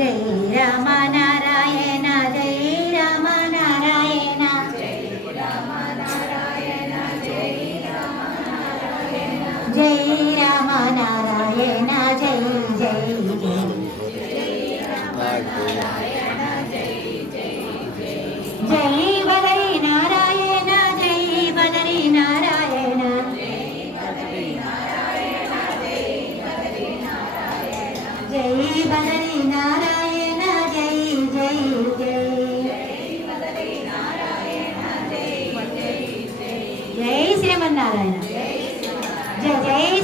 जय राम नारायण जय राम नारायण जय राम नारायण जय राम नारायण जय राम नारायण जय जय जय बदरी नारायण जय बदरी नारायण जय बदरी नारायण जय जय जय श्रीमन्नारायण जय जय